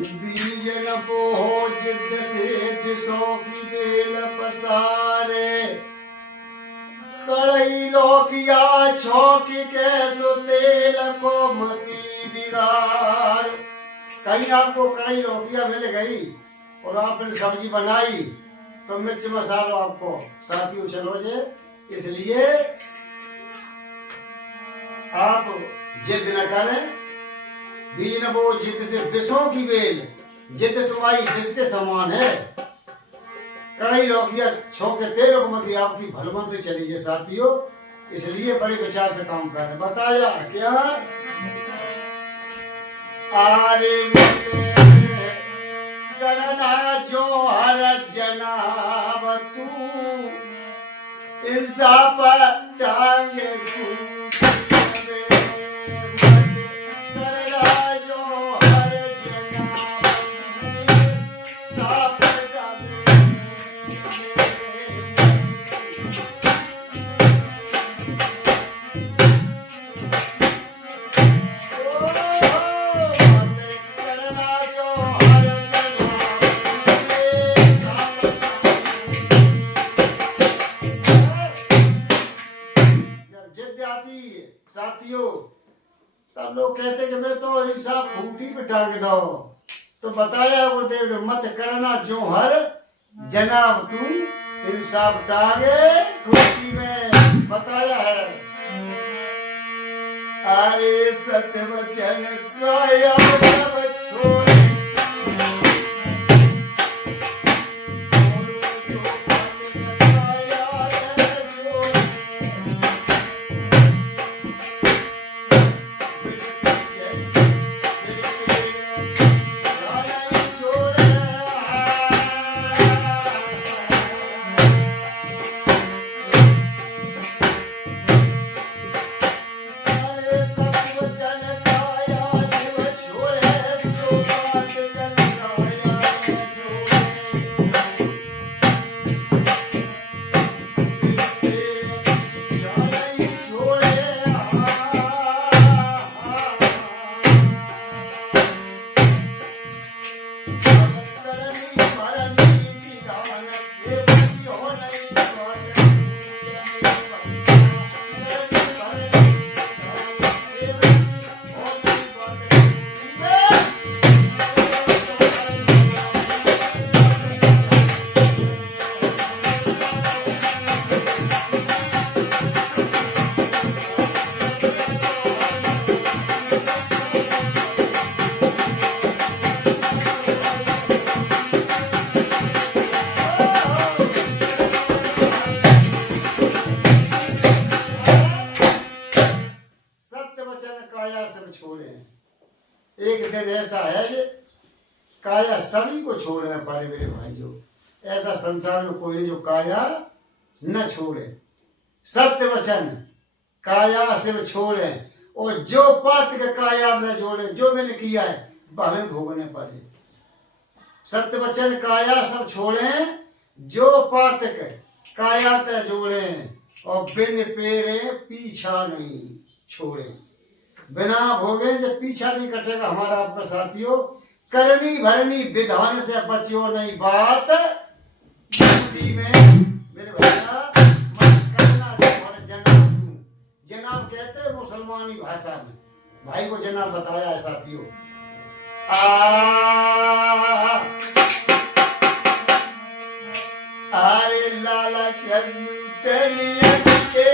बीज न बोहो जिद से विषों की बेल पसारे। कड़ई लौकिया छौकी के सो तेल को मती बिगाड़। कहीं आपको कड़ई लौकिया मिल गई और आपने सब्जी बनाई तो मिर्च मसाला आपको साथियों चलो जे। इसलिए आप जिद न करें। बीज न बो जिद से विषों की बेल। जिद तुम्हारी विष के समान है। कड़ई लौकिया छौके तेल को मत आपकी भलमन से चली जाए साथियों। इसलिए बड़े विचार से काम कर रहे। बताया क्या आरे करना जो हर जनाब तू इंसाफ टांग साथियों। तब लोग कहते कि मैं तो इंसाफ खूंटी पे टांग दो। तो बताया गुरुदेव ने मत करना जो हर जनाब तू इंसाफ टांगे खूंटी में। बताया है अरे सत्य वचन काया छोड़े। एक दिन ऐसा है कि काया सभी को छोड़ना पड़े मेरे भाइयों। ऐसा संसार में कोई नहीं जो काया न छोड़े। सत्य वचन काया से छोड़े और जो पात्र का काया न जोड़े। जो मैंने किया है हमें भोगने पड़े। सत्य वचन काया सब छोड़े जो पात्र काया ते जोड़े और बिन पेरे पीछा नहीं छोड़े। बिना भोगे जब पीछा नहीं कटेगा हमारा आपका साथियों। करनी भरनी विधान से बचियो नहीं बात में मेरे भैया मत करना जो जनाब तू। जनाब कहते हैं मुसलमानी भाषा में। भाई को जनाब बताया है साथियों। आरे लाला चन्नू तेलिया के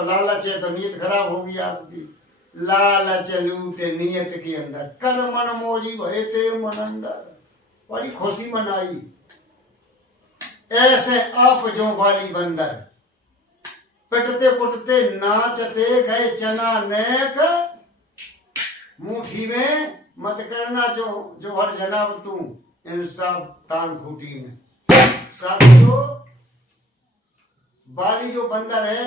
तो लालच है तो नीयत खराब होगी आपकी। लालच लूटे नियत के अंदर, कर मन मोजी भये ते मन अंदर। बड़ी खुशी मनाई ऐसे आप जो वाली बंदर, पिटते पुटते नाचते गए चना नेक, मुट्ठी में मत करना जो जो हर जनाब तू इंसाफ टांग खूटी में। साथियों, बाली जो बंदर है,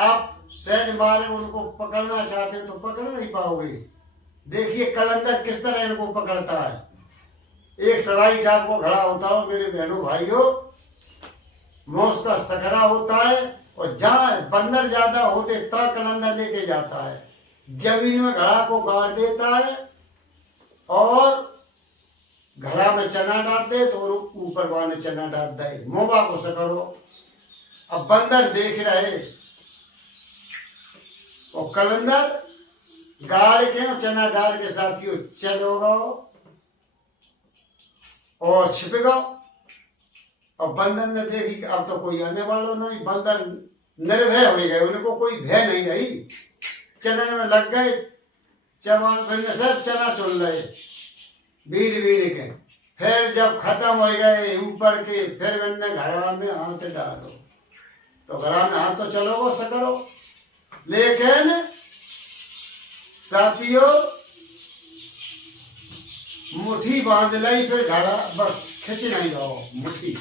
आप सहज मारे उनको पकड़ना चाहते हो तो पकड़ नहीं पाओगे। देखिए कलंदर किस तरह इनको पकड़ता है। एक सराई टाप को खड़ा होता हो मेरे बहनों भाइयों, मौस का सकरा होता है, और जहां बंदर ज्यादा होते तब कलंदर लेके जाता है, जमीन में घड़ा को गाड़ देता है और घड़ा में चना डालते तो ऊपर वाले चना डाल दे, मोबा को सकरो। अब बंदर देख रहे और कलंदर गाड़ के चना डाल के साथियों चलो गो और छिप गो। और बंदर ने देखी कि अब तो कोई आने वाला नहीं, बंदर निर्भय हो गए, उनको कोई भय नहीं रही, चलन में लग गए। चबान फिर सब चना चुन रहे बीड़ बीड़ के। फिर जब खत्म हो गए ऊपर के, फिर मैंने घड़ा में हाथ डालो तो घड़ा में हाथ तो चलो वो सकरो, लेकिन साथियों मुट्ठी बांध लाई, फिर घड़ा बस खिंच नहीं रहो मुट्ठी।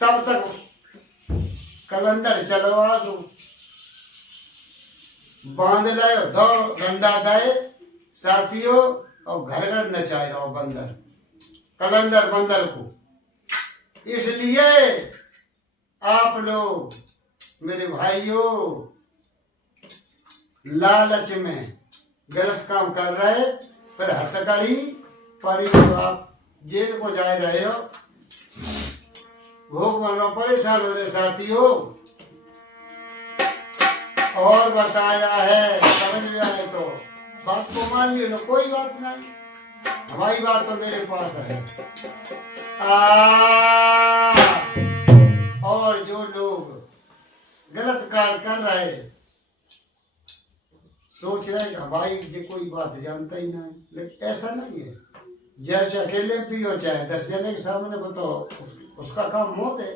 तब तक कलंदर चलवा जो बांध लाए दो डंडा दाए साथियों, और घर घर नचाए रहो बंदर कलंदर बंदर को। इसलिए आप लोग मेरे भाइयों लालच में गलत काम कर रहे, फिर हथकड़ी पर आप जेल को जा रहे हो, भोग बनो परेशान हो रहे साथियों। और बताया है, समझ में आए तो बात को मान लियो, कोई बात नहीं, हमारी बात तो मेरे पास है। और जो लोग गलत कार्य कर रहे, सोच रहे कि भाई जी कोई बात जानता ही नहीं, लेकिन ऐसा नहीं है। जब अकेले पियो चाहे 10 जने के सामने बताओ, उसका काम मौत है,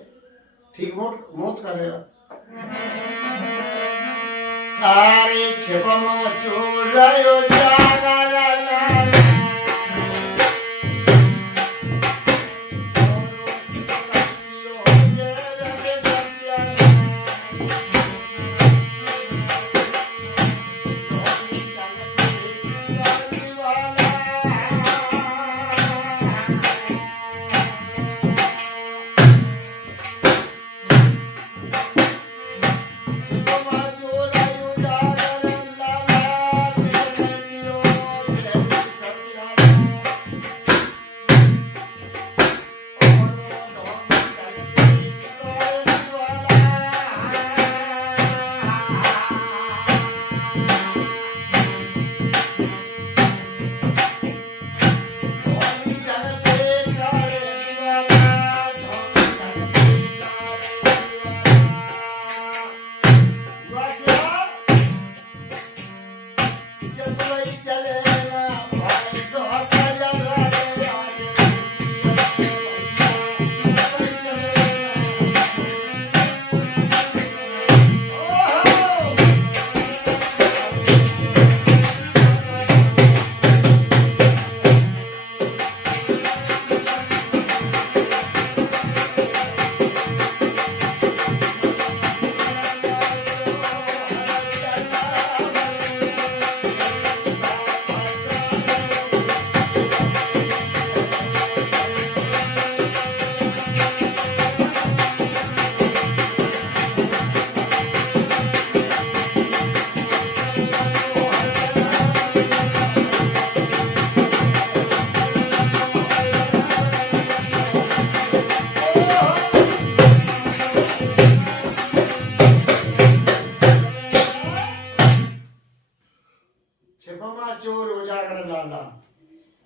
ठीक मौत करेगा। तारे छिपमो चोरायो जागर लाल,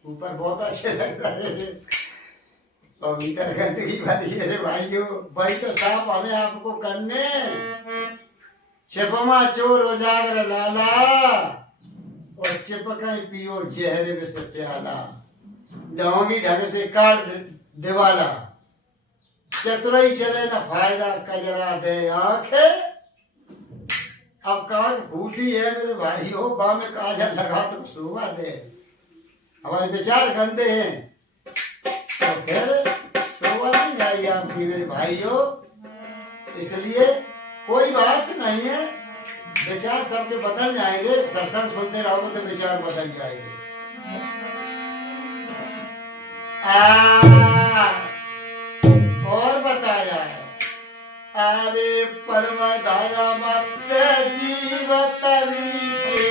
ऊपर बहुत अच्छे लग रहे हैं। पवित्र गंदगी भरी है रे भाइयों। भाई तो साफ हमें आपको करने, छिपमा चोर उजागर लाला, और चिपकाई पियो जहर विष प्याला। ढोंगी ढंग से काट दिवाला, चतुराई चले न फायदा कजरा दे आंखें। अब कान फूटी है मेरे भाइयों, बा में काजल लगा तो शोभा दे। हमारे विचार गंदे हैं तो फिर शोभा नहीं आई आपकी मेरे भाइयों। इसलिए कोई बात नहीं है, विचार सबके बदल जाएंगे। सत्संग सुनते रहोगे तो विचार बदल जाएंगे। और बताया अरे परमधारा मत जीव तरीके,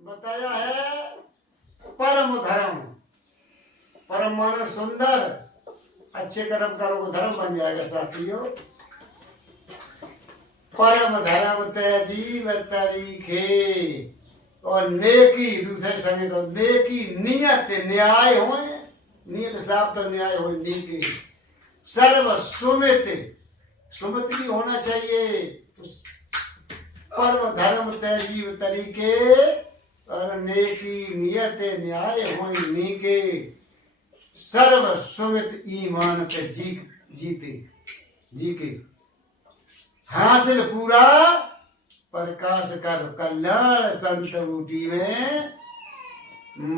बताया है परम धर्म। परम मानो सुंदर, अच्छे कर्म करोगे धर्म बन जाएगा साथियों। परम धर्म ते जीव तरीके, और नेकी दूसरे संगे करो, नेकी नियत न्याय हो, नियत साफ तो न्याय हो, नीकी सर्व सुमित, सुमित भी होना चाहिए। परम धर्म ते जीव तरीके, और नेकी नियत न्याय हो नीके, सर्व सुमित ईमान पे जीते जी के। हासिल पूरा प्रकाश कर कल्याण संत बूटी में,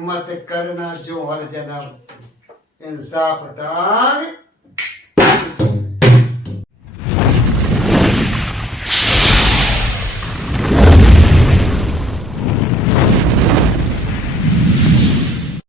मत करना जो हर जन्म इंसाफ टांग